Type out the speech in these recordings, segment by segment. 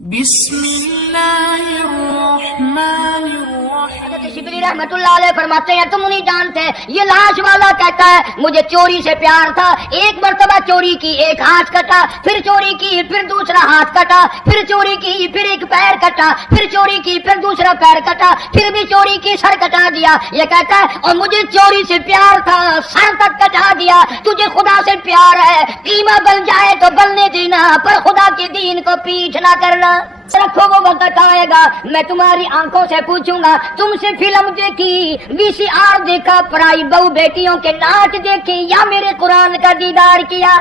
بسم اللہ الرحمن الرحیم۔ حضرت شبلی رحمت اللہ علیہ فرماتے ہیں تم نہیں جانتے، یہ لاش والا کہتا ہے مجھے چوری سے پیار تھا، ایک مرتبہ چوری کی ایک ہاتھ کٹا، پھر چوری کی پھر دوسرا ہاتھ کٹا، پھر چوری کی پھر ایک پیر کٹا، پھر چوری کی پھر دوسرا پیر کٹا، پھر بھی چوری کی سر کٹا دیا۔ یہ کہتا ہے اور مجھے چوری سے پیار تھا، سر تک کٹا دیا۔ تجھے خدا سے پیار ہے، قیمہ بن جائے تو بننے دینا، پر خدا کے دین کو پیچھ نہ کرنا۔ رکھو وہ وقت آئے گا میں تمہاری آنکھوں سے پوچھوں گا تم سے فلم دیکھی، وی سی آر دیکھا، پرائی بہو بیٹیوں کے ناچ دیکھے، یا میرے قرآن کا دیدار کیا؟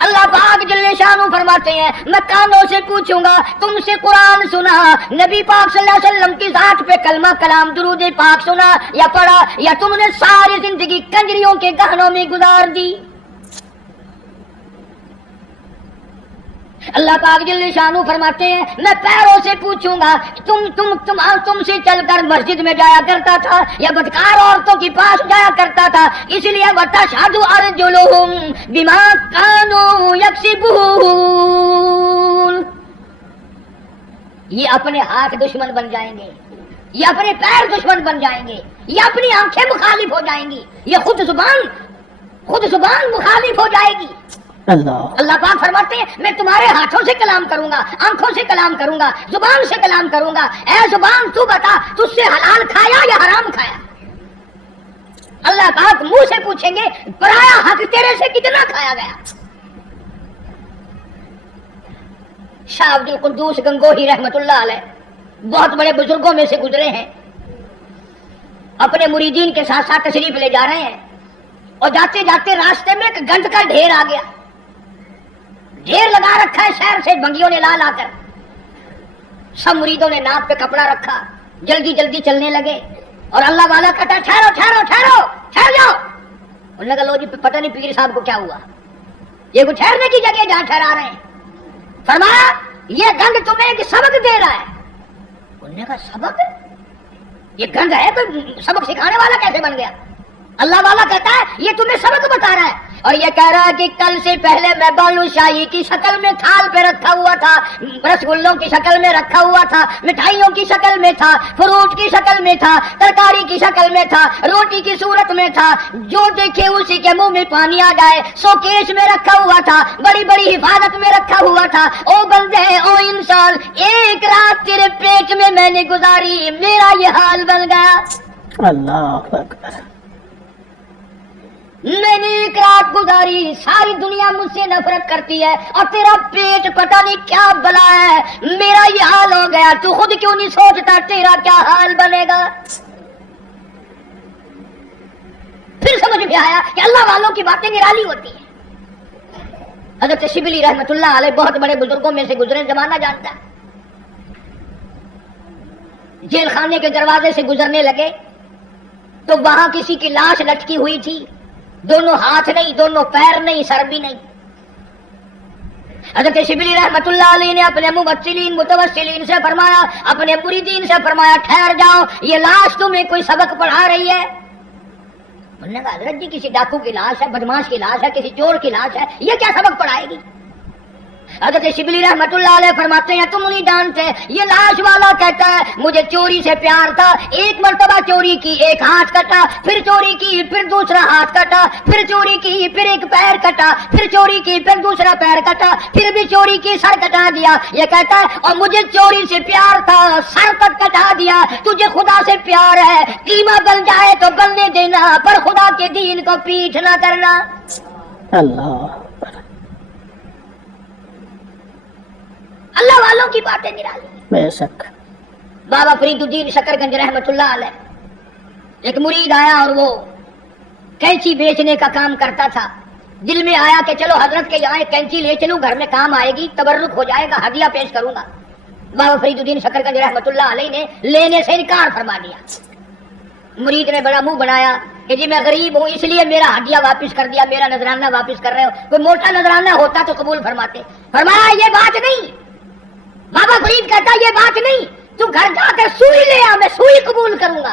اللہ پاک جل شانہ فرماتے ہیں میں کانوں سے پوچھوں گا تم سے قرآن سنا، نبی پاک صلی اللہ علیہ وسلم کی ذات پہ کلمہ کلام درود پاک سنا یا پڑھا، یا تم نے ساری زندگی کنجریوں کے گہنوں میں گزار دی؟ اللہ پاک جل شانہ فرماتے ہیں میں پیروں سے پوچھوں گا تم سے چل کر مسجد میں جایا کرتا تھا یا بدکار عورتوں کے پاس جایا کرتا تھا، اس لیے وَتَشْهَدُ أَرْجُلُهُمْ بِمَا كَانُوا يَكْسِبُونَ۔ یہ اپنے ہاتھ دشمن بن جائیں گے، یہ اپنے پیر دشمن بن جائیں گے، یہ اپنی آنکھیں مخالف ہو جائیں گی، یہ خود زبان مخالف ہو جائے گی۔ اللہ پاک فرماتے ہیں میں تمہارے ہاتھوں سے کلام کروں گا، آنکھوں سے کلام کروں گا، زبان سے کلام کروں گا۔ اے زبان تو بتا تجھ سے حلال کھایا یا حرام کھایا؟ اللہ پاک منہ سے پوچھیں گے پرایا حق تیرے سے کتنا کھایا گیا؟ شاہ عبد القدوس گنگوہی رحمت اللہ علیہ بہت بڑے بزرگوں میں سے گزرے ہیں، اپنے مریدین کے ساتھ ساتھ تشریف لے جا رہے ہیں اور جاتے جاتے راستے میں ایک گند کا ڈھیر آ گیا، ڈھیر لگا رکھا ہے شہر سے بنگیوں نے لا کر، سب مریدوں نے ناک پہ کپڑا رکھا، جلدی جلدی چلنے لگے، اور اللہ والا کہتا ٹھہرو ٹھہرو ٹھہرو ٹھہر جاؤ۔ انہوں نے کہا لو جی پتہ نہیں پیر صاحب کو کیا ہوا، یہ کوئی ٹھہرنے کی جگہ جہاں ٹھہرا رہے ہیں؟ فرمایا یہ گند تمہیں ایک سبق دے رہا ہے۔ انہوں نے کہا سبق؟ یہ گند ہے تو سبق سکھانے والا کیسے بن گیا؟ اللہ والا کہتا ہے یہ تمہیں سبق بتا رہا ہے، اور یہ کہہ رہا ہے کہ کل سے پہلے میں بالو شاہی کی شکل میں تھال پہ رکھا ہوا تھا، رسگلوں کی شکل میں رکھا ہوا تھا، مٹھائیوں کی شکل میں تھا، فروٹ کی شکل میں تھا، ترکاری کی شکل میں تھا، روٹی کی صورت میں تھا، جو دیکھے اسی کے منہ میں پانی آ جائے، سوکیش میں رکھا ہوا تھا، بڑی بڑی حفاظت میں رکھا ہوا تھا۔ او بندے او انسان، ایک رات تیرے پیٹ میں نے گزاری، میرا یہ حال بن گیا۔ اللہ اکبر۔ میں نے ایک رات گزاری، ساری دنیا مجھ سے نفرت کرتی ہے، اور تیرا پیٹ پتہ نہیں کیا بلا ہے، میرا یہ حال ہو گیا، تو خود کیوں نہیں سوچتا تیرا کیا حال بنے گا؟ پھر سمجھ میں آیا کہ اللہ والوں کی باتیں نرالی ہوتی ہیں۔ حضرت شبلی رحمت اللہ علیہ بہت بڑے بزرگوں میں سے گزرے، زمانہ جانتا ہے۔ جیل خانے کے دروازے سے گزرنے لگے تو وہاں کسی کی لاش لٹکی ہوئی تھی، دونوں ہاتھ نہیں، دونوں پیر نہیں، سر بھی نہیں۔ حضرت شبلی رحمت اللہ علیہ نے اپنے متوسلین سے فرمایا، اپنے مریدین سے فرمایا ٹھہر جاؤ، یہ لاش تمہیں کوئی سبق پڑھا رہی ہے؟ انہوں نے کہا حضرت جی کسی ڈاکو کی لاش ہے، بدماش کی لاش ہے، کسی چور کی لاش ہے، یہ کیا سبق پڑھائے گی؟ حضرت شبلی رحمت اللہ علیہ فرماتے ہیں تم نہیں جانتے، یہ لاش والا کہتا ہے مجھے چوری سے پیار تھا، ایک مرتبہ چوری کی ایک ہاتھ کٹا، پھر چوری کی پھر دوسرا ہاتھ کٹا، پھر چوری کی پھر ایک پیر کٹا، پھر چوری کی پھر دوسرا پیر کٹا، پھر بھی چوری کی سر کٹا دیا۔ یہ کہتا ہے اور مجھے چوری سے پیار تھا، سر تک کٹا دیا۔ تجھے خدا سے پیار ہے، قیمہ بن جائے تو بننے دینا، پر خدا کے دین کو پیچھ نہ کرنا۔ اللہ اللہ والوں کی باتیں نرالی۔ بے شک۔ بابا فرید الدین شکر گنج رحمت اللہ علیہ ایک مرید آیا اور وہ کینچی بیچنے کا کام کرتا تھا، دل میں آیا کہ چلو حضرت کے یہاں ایک کینچی لے چلوں، گھر میں کام آئے گی، تبرک ہو جائے گا، ہدیہ پیش کروں گا۔ بابا فرید الدین شکر گنج رحمت اللہ علیہ نے لینے سے انکار فرما دیا۔ مرید نے بڑا منہ بنایا کہ جی میں غریب ہوں اس لیے میرا ہدیہ واپس کر دیا، میرا نذرانہ واپس کر رہے ہو، کوئی موٹا نذرانہ ہوتا تو قبول فرماتے۔ فرمایا یہ بات نہیں، بابا فرید کہتا یہ بات نہیں، تو گھر جا کر سوئی لے آ، میں سوئی قبول کروں گا۔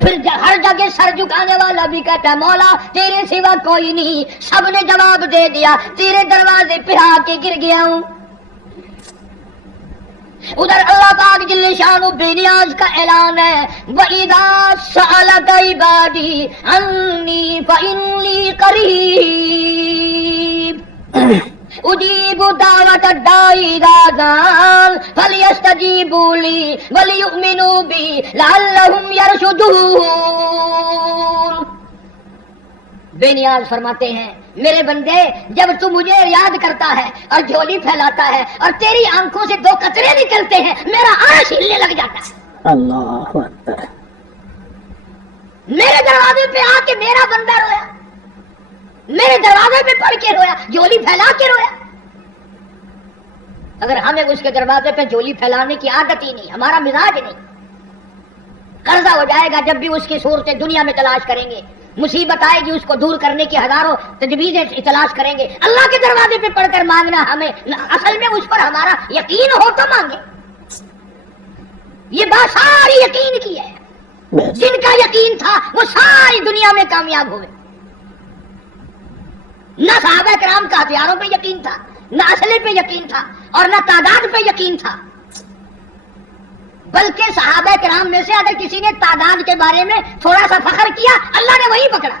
پھر ہر جگہ سر جھکانے والا بھی کہتا ہے مولا تیرے سوا کوئی نہیں. سب نے جواب دے دیا تیرے دروازے پہ آ کے گر گیا ہوں. ادھر اللہ پاک جل شانہ بے نیاز کا اعلان ہے وَإِذَا سَأَلَكَ عِبَادِي عَنِّي فَإِنِّي قَرِيبٌ اجیب دعوت الداعی اذا دعان فلیستجیبوا لی ولیؤمنوا بی لعلہم یرشدون. بے نیاز فرماتے ہیں میرے بندے جب تو مجھے یاد کرتا ہے اور جھولی پھیلاتا ہے اور تیری آنکھوں سے 2 قطرے نکلتے ہیں میرا عرش ہلنے لگ جاتا ہے. اللہ اکبر. میرے دروازے پہ آ کے میرا بندہ رویا, میرے دروازے پہ پڑھ کے رویا, جھولی پھیلا کے رویا. اگر ہمیں اس کے دروازے پہ جھولی پھیلانے کی عادت ہی نہیں, ہمارا مزاج نہیں, قرضہ ہو جائے گا جب بھی اس کی صورتیں دنیا میں تلاش کریں گے, مصیبت آئے گی اس کو دور کرنے کی ہزاروں تجویزیں تلاش کریں گے. اللہ کے دروازے پہ پڑھ کر مانگنا ہمیں اصل میں اس پر ہمارا یقین ہو تو مانگے. یہ بات ساری یقین کی ہے. جن کا یقین تھا وہ ساری دنیا میں کامیاب ہوئے. نہ صحابہ کرام کا ہتھیاروں پہ یقین تھا, نہ اسلحے پہ یقین تھا, اور نہ تعداد پہ یقین تھا. بلکہ صحابہ کرام میں سے اگر کسی نے تعداد کے بارے میں تھوڑا سا فخر کیا اللہ نے وہی پکڑا.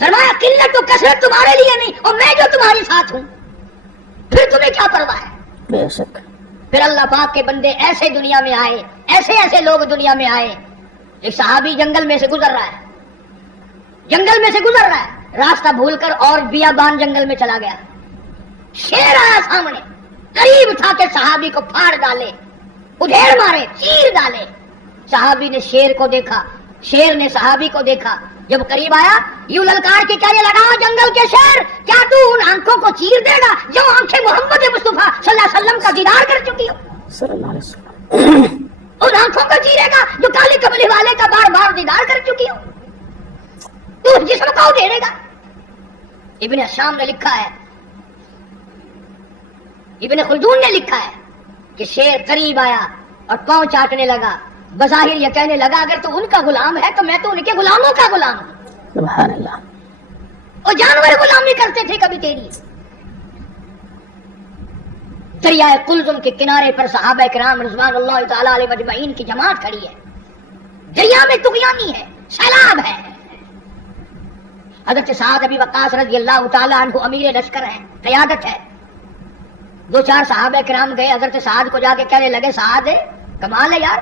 فرمایا قلت و کثرت تمہارے لیے نہیں اور میں جو تمہارے ساتھ ہوں, پھر تمہیں کیا پرواہ ہے. بے شک. پھر اللہ پاک کے بندے ایسے دنیا میں آئے, ایسے ایسے لوگ دنیا میں آئے. ایک صحابی جنگل میں سے گزر رہا ہے, جنگل میں سے گزر رہا ہے, راستہ بھول کر اور بیابان جنگل میں چلا گیا. شیر آیا سامنے, قریب تھا کہ صحابی کو پھاڑ ڈالے, ادھیڑ مارے, چیر ڈالے. صحابی نے شیر کو دیکھا, شیر نے صحابی کو دیکھا. جب قریب آیا یوں للکار کے کہنے لگا جنگل کے شیر کیا تو ان آنکھوں کو چیر دے گا جو آنکھیں محمد مصطفیٰ صلی اللہ علیہ وسلم کا دیدار کر چکی ہو. صلی اللہ علیہ وسلم. ان آنکھوں کو چیرے گا جو کالی کملی والے کا بار بار دیدار کر چکی ہو, تو اس جسم کو ادھیڑے گا. ابن شام نے لکھا ہے, ابن خلدون نے لکھا ہے کہ شیر قریب آیا اور پاؤں چاٹنے لگا. بظاہر یہ کہنے لگا اگر تو ان کا غلام ہے تو میں تو ان کے غلاموں کا غلام ہوں. سبحان اللہ. اور جانور غلامی کرتے تھے کبھی تیری. دریائے قلزم کے کنارے پر صحابہ کرام رضوان اللہ تعالی علیہ مجمعین کی جماعت کھڑی ہے. دریا میں طغیانی ہے, سیلاب ہے. حضرت سعد ابی وقاص رضی اللہ تعالی عنہ امیر لشکر ہے, قیادت ہے. 2-4 صحابہ کرام گئے, حضرت سعد کو جا کے کہنے لگے سعد کمال ہے یار,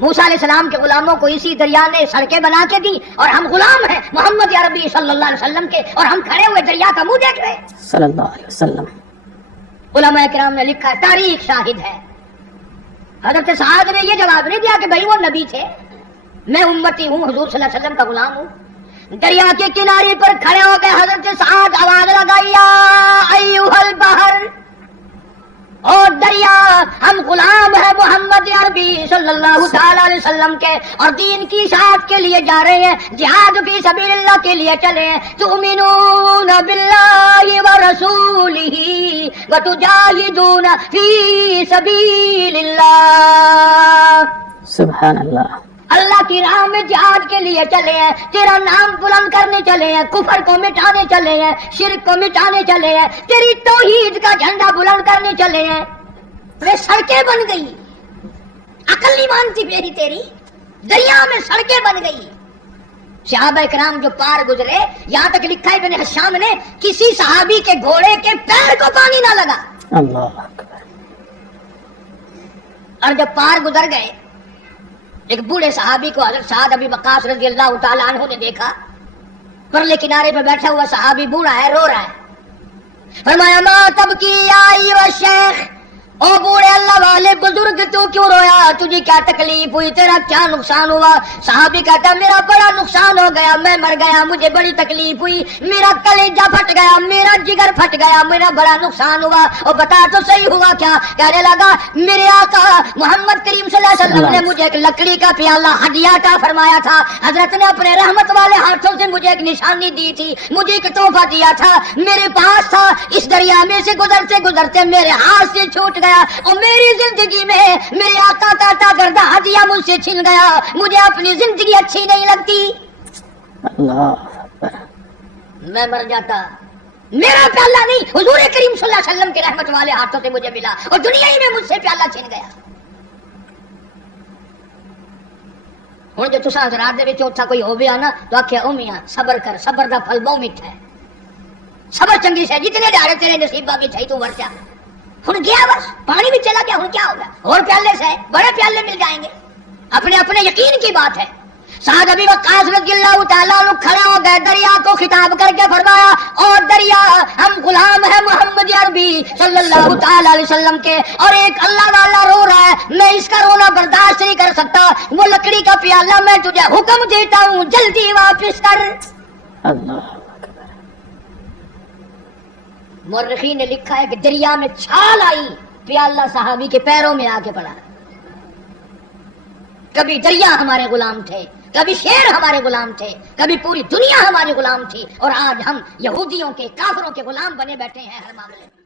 موسیٰ علیہ السلام کے غلاموں کو اسی دریا نے سڑکیں بنا کے دی اور ہم غلام ہیں محمد عربی صلی اللہ علیہ وسلم کے, اور ہم کھڑے ہوئے دریا کا منہ دیکھ رہے ہیں. صلی اللہ علیہ وسلم. علماء کرام نے لکھا ہے, تاریخ شاہد ہے. حضرت سعد نے یہ جواب نہیں دیا کہ بھائی وہ نبی تھے, میں امتی ہوں, حضور صلی اللہ علیہ وسلم کا غلام ہوں. دریا کے کنارے پر کھڑے ہو گئے حضرت سعد آواز لگائی یا ایھا البحر, اور دریا ہم غلام ہیں محمد عربی صلی اللہ تعالی علیہ وسلم کے, اور دین کی اشاعت کے لیے جا رہے ہیں, جہاد فی سبیل اللہ کے لیے چلے ہیں. تؤمنون باللہ ورسولہ وتجاہدون فی سبیل اللہ. سبحان اللہ. اللہ کی راہ میں جہاد کے لیے چلے ہیں, تیرا نام بلند کرنے چلے ہیں, کفر کو مٹانے چلے ہیں, شرک کو مٹانے چلے ہیں, تیری توحید کا جھنڈا بلند کرنے چلے ہیں. وہ سڑکیں بن گئی, عقل نہیں مانتی میری تیری, دریا میں سڑکیں بن گئی. صحابہ کرام جو پار گزرے, یہاں تک لکھا ہے ابن حشام نے کسی صحابی کے گھوڑے کے پیر کو پانی نہ لگا. اللہ اکبر. اور جب پار گزر گئے ایک بوڑھے صحابی کو حضرت سعد ابی وقاص رضی اللہ تعالی عنہ نے دیکھا, پرلے کنارے پہ بیٹھا ہوا صحابی بوڑھا ہے, رو رہا ہے. فرمایا ما تبکی یا ایھا الشیخ, او بوڑھے اللہ والے بزرگ تو کیوں رویا, تجھے کیا تکلیف ہوئی, تیرا کیا نقصان ہوا؟ صحابی کہتا میرا بڑا نقصان ہو گیا, میں مر گیا, مجھے بڑی تکلیف ہوئی, میرا کلیجہ پھٹ گیا, میرا جگر پھٹ گیا, میرا بڑا نقصان ہوا. اور بتا تو صحیح ہوا کیا؟ کہنے لگا میرے آقا محمد کریم صلی اللہ علیہ وسلم نے مجھے ایک لکڑی کا پیالہ ہدیہ عطا فرمایا تھا. حضرت نے اپنے رحمت والے ہاتھوں سے مجھے ایک نشانی دی تھی, مجھے ایک تحفہ دیا تھا, میرے پاس تھا. اس دریا میں سے گزرتے گزرتے میرے ہاتھ سے چھوٹ گیا اور میری زندگی میں میرے آقا کا عطا کردہ ہدیہ مجھ سے چھن گیا، مجھے اپنی زندگی اچھی نہیں لگتی، اللہ اکبر۔ میں مر جاتا۔ میرا پیالہ نہیں، حضور کریم صلی اللہ علیہ وسلم کے رحمت والے ہاتھوں سے مجھے ملا اور دنیا ہی میں مجھ سے پیالہ چھن گیا۔ ہوں جو تساں رات دے اوتھا کوئی ہو گیا نا تو آخیا او میاں صبر کر، صبر دا پھل بہت میٹھا ہے، صبر چنگی سے جتنے دہاڑے تیرے نصیبہ کی چھئی تو ورچا۔ ہن گیا بس، پانی بھی چلا گیا، ہن کیا ہوگا؟ اور پیالے سے بڑے پیالے مل جائیں گے، اپنے اپنے یقین کی بات ہے۔ سعد ابی وقاص رضی اللہ تعالیٰ عنہ کھڑے ہو گئے، دریا کو خطاب کر کے فرمایا اور دریا ہم غلام ہیں محمد عربی صلی اللہ تعالیٰ علیہ وسلم کے، اور ایک اللہ والا رو رہا ہے، میں اس کا رونا برداشت نہیں کر سکتا، وہ لکڑی کا پیالہ میں تجھے حکم دیتا ہوں جلدی واپس کر۔ اللہ اکبر۔ مورخین نے لکھا ہے کہ دریا میں چھال آئی، پیالہ صحابی کے پیروں میں آ کے پڑا۔ کبھی دریا ہمارے غلام تھے، کبھی شیر ہمارے غلام تھے، کبھی پوری دنیا ہماری غلام تھی، اور آج ہم یہودیوں کے، کافروں کے غلام بنے بیٹھے ہیں ہر معاملے میں۔